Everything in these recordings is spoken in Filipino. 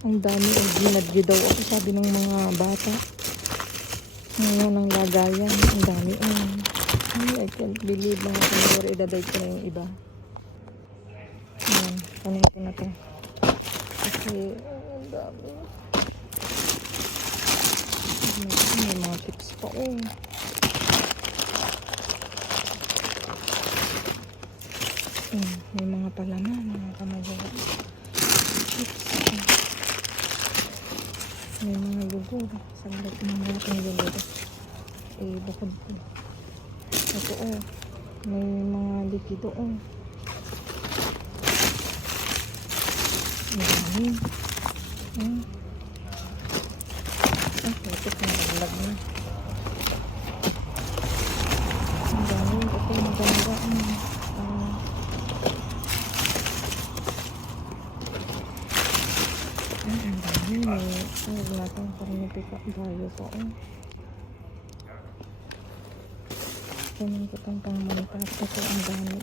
Ang dami ang ginadyo daw ako, sabi ng mga bata. Ngayon ang lagayan. Ang dami I can't believe mga kanyor. Idadive ko na yung iba. Ayan, kanin ko na to. Kasi ang dami. May mga chips pa may mga palaman, mga kamagawa. Chips. May mga lugo. Saglit na mga ating lugo. Bukod ko. Ito may mga likido Ang dami. Ito pinaglag na. Ang dami. Ito maganda. Ang dami. Huwag natin parang napika bayo pa Kunin ko itong pangmantas. Ito ang dami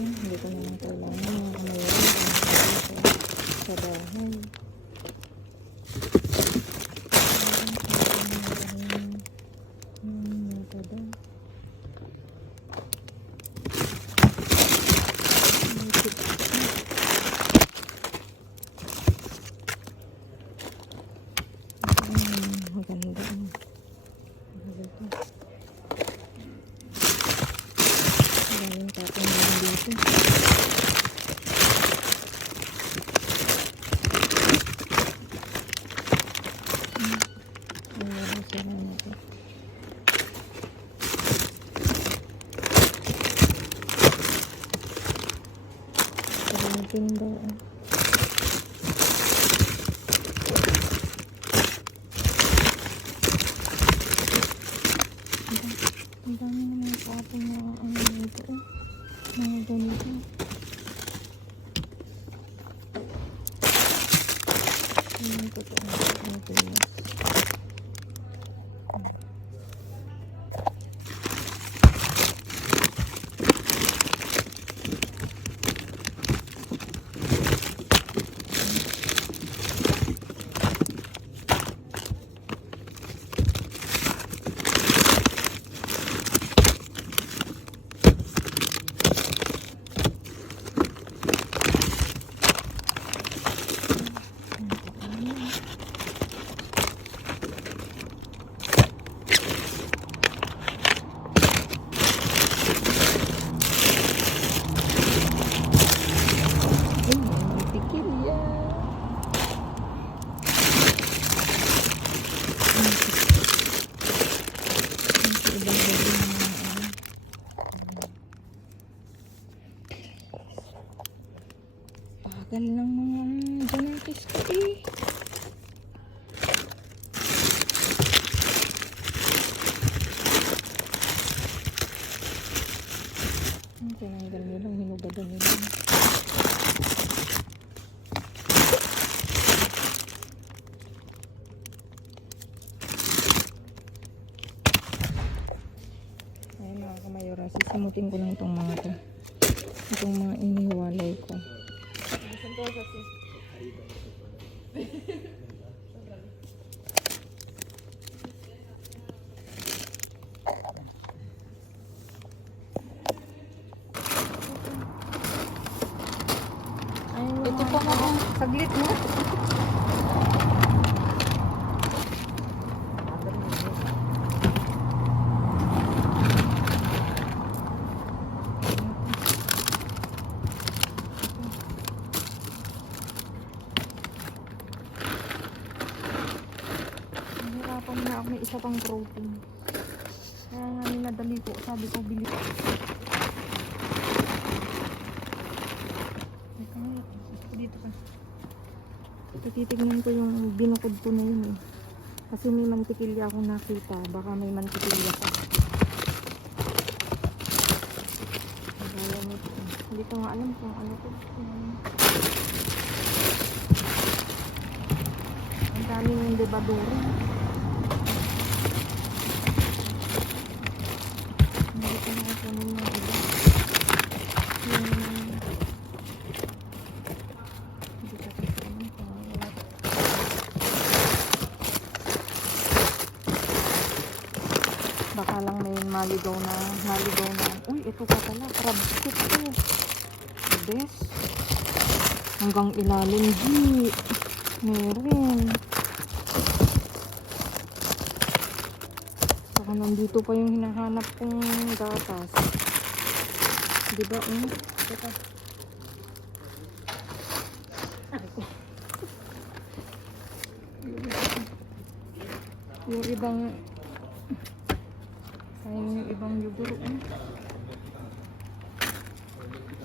Hindi ko naman kailangan mga kamayaran sa bahay. Maganda galing tapon naman dito. Sira na ito. Sarapin daw ang dami na mga tapon na ito mga ganito. Ito ito bagal ng mga janatis ko tinanggal nilang hinugadan nila. Ayun mga kamayora, sisimutin ko lang itong mga to. Itong mga iniwalay ko. Saglit mo. Nahirapan na ako, may isa pang protein. Kaya nga minadali ko, sabi ko bili. Teka nga, dito ka. Ito, titignan ko yung binukod ko na yun eh. Kasi may mantikilya akong nakita. Baka may mantikilya pa. Kaya nito. Hindi ko nga alam kung ano to. Ang daming debadura. Hindi ko na kunin yung iba. Hindi ko kasi alam kung ano. Baka lang may maligaw na. Uy, ito pa pala. Crab stick ito. The best. Hanggang ilalim, G. Meron. Saka nandito pa yung hinahanap kong gatas. Diba? Teka. Yung ibang sayang yung ibang yuguro.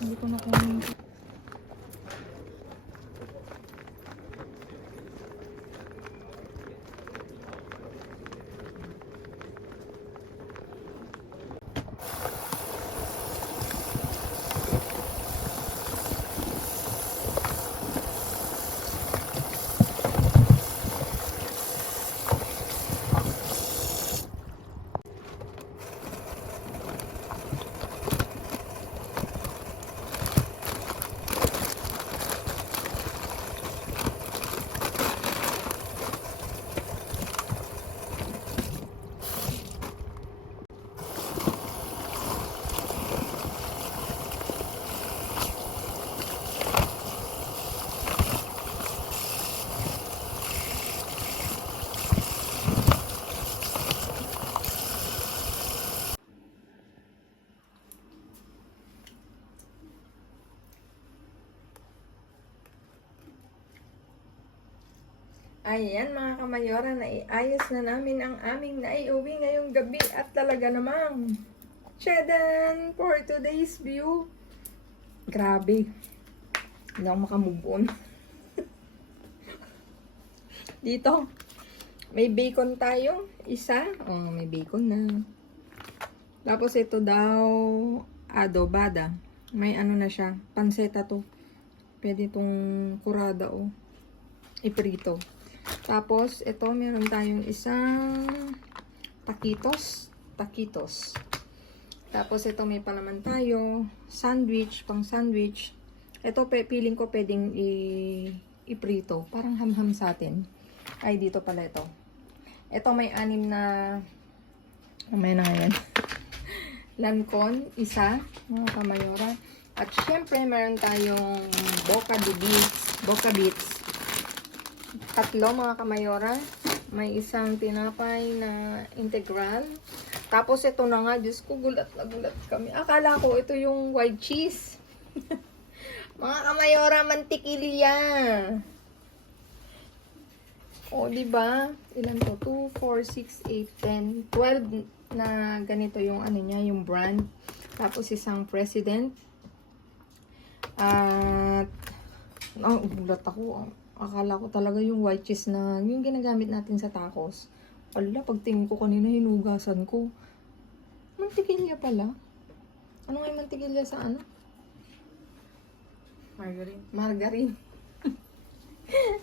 Hindi ko na kunin. Ayan mga kamayora, naiayos na namin ang aming naiuwi ngayong gabi at talaga namang Chedan for today's view. Grabe. Hindi ako makamove on. Dito, may bacon tayo. Isa. Oh, may bacon na. Tapos ito daw, adobada. May ano na siya. Panseta to. Pwede itong kurada o. Iprito. Tapos, ito, meron tayong isang taquitos. Tapos, ito, may palaman tayo. Sandwich, pang sandwich. Ito, feeling ko pwedeng iprito. Parang ham-ham sa atin. Ay, dito pala ito. Ito, may 6 na... Mamaya na ngayon. Lancon, isa. Mga kamayora. At syempre, meron tayong boca beets. 3 mga kamayora. May isang tinapay na integral. Tapos ito na nga, Diyos ko, gulat na gulat kami. Akala ko ito yung white cheese. Mga kamayora, mantikilya. O, diba? Ilan to? 2, 4, 6, 8, 10, 12 na ganito yung ano niya, yung brand. Tapos isang president. At, gulat ako. Akala ko talaga yung white cheese na yung ginagamit natin sa tacos. Wala, pagtingin ko kanina, hinugasan ko. Mantikilya pala. Ano nga yung mantikilya sa ano? Margarine.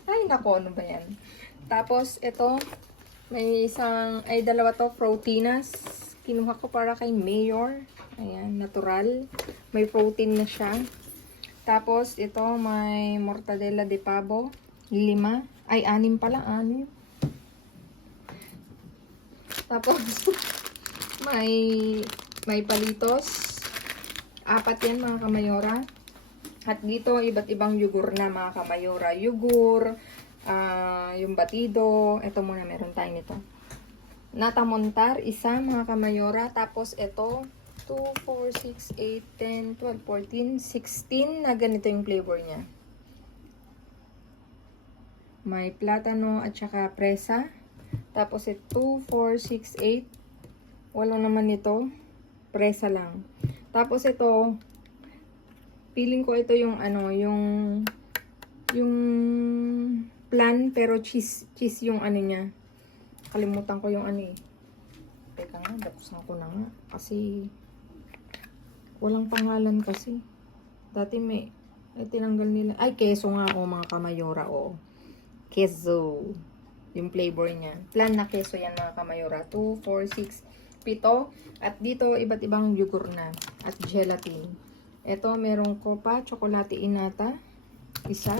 Ay, nako, ano ba yan? Tapos, ito, may isang, ay dalawa to, proteínas. Kinuha ko para kay Mayor. Ayan, natural. May protein na siya. Tapos, ito, may mortadella de pavo. 5. Ay, 6 pala. 6. Tapos, may palitos. 4 yan, mga kamayora. At dito, iba't ibang yugur na mga kamayora. Yugur, yung batido. Ito muna, meron tayo nito. Nata Montar, isa mga kamayora. Tapos ito, 2, 4, 6, 8, 10, 12, 14, 16 na ganito yung flavor niya. May platano at saka presa. Tapos ito, 2, 4, 6, 8. Wala naman ito. Presa lang. Tapos ito, feeling ko ito yung ano, yung plan pero cheese yung ano niya. Kalimutan ko yung ano eh. Teka nga, buksan ko na nga. Kasi walang pangalan kasi. Dati may tinanggal nila. Ay, keso nga ako mga kamayora. Oh. Keso. Yung flavor niya. Plan na keso yan mga kamayora. 2, 4, 6, 7. At dito, iba't ibang yogurt na. At gelatin. Ito, merong Copa, Chocolate Innata. Isa.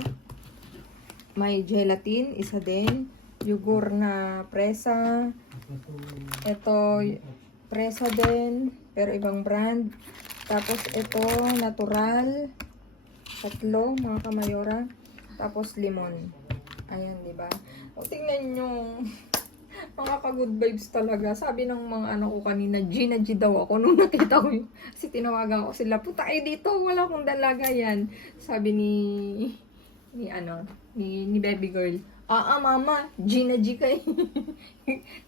May gelatin. Isa din. Yogurt na presa. Ito, presa din. Pero ibang brand. Tapos ito, natural. 3, mga kamayora. Tapos limon. Ayan, diba? O, tingnan nyo. Mga ka-good vibes talaga. Sabi ng mga ano ko kanina, Gina G daw ako nung nakita ko yun. Kasi tinawagan ko sila, puta dito, wala akong dalaga yan. Sabi ni baby girl, mama, Gina G ka eh.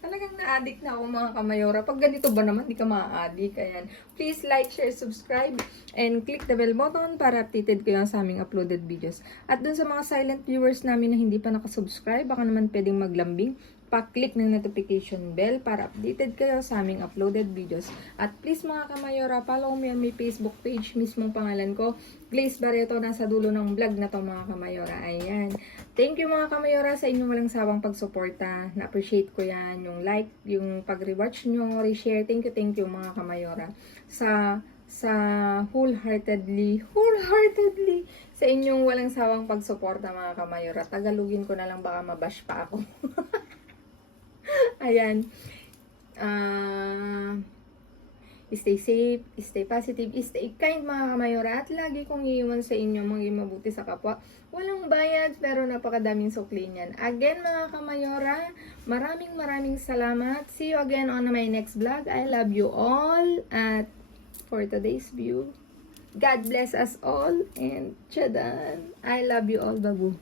Talagang na-addict na ako mga kamayora. Pag ganito ba naman, di ka ma-addict. Ayan. Please like, share, subscribe, and click the bell button para updated kayo sa aming uploaded videos. At dun sa mga silent viewers namin na hindi pa nakasubscribe, baka naman pwedeng maglambing. Pa-click ng notification bell para updated kayo sa aming uploaded videos. At please mga kamayora, follow me on my Facebook page, mismong pangalan ko, Glaze Barreto, nasa dulo ng vlog na to mga kamayora. Ayan. Thank you mga kamayora sa inyong walang sawang pagsuporta. Na-appreciate ko yan. Yung like, yung pag-rewatch nyo, re-share. Thank you mga kamayora. Sa wholeheartedly sa inyong walang sawang pagsuporta mga kamayora. Tagalogin ko na lang, baka mabash pa ako. Ayan. Stay safe, stay positive, stay kind mga kamayora. At lagi kong iiwan sa inyo maging mabuti sa kapwa. Walang bayad pero napakadaming sukli niyan. Again mga kamayora, maraming salamat. See you again on my next vlog. I love you all. At for today's view, God bless us all. And tchadan! I love you all, babu.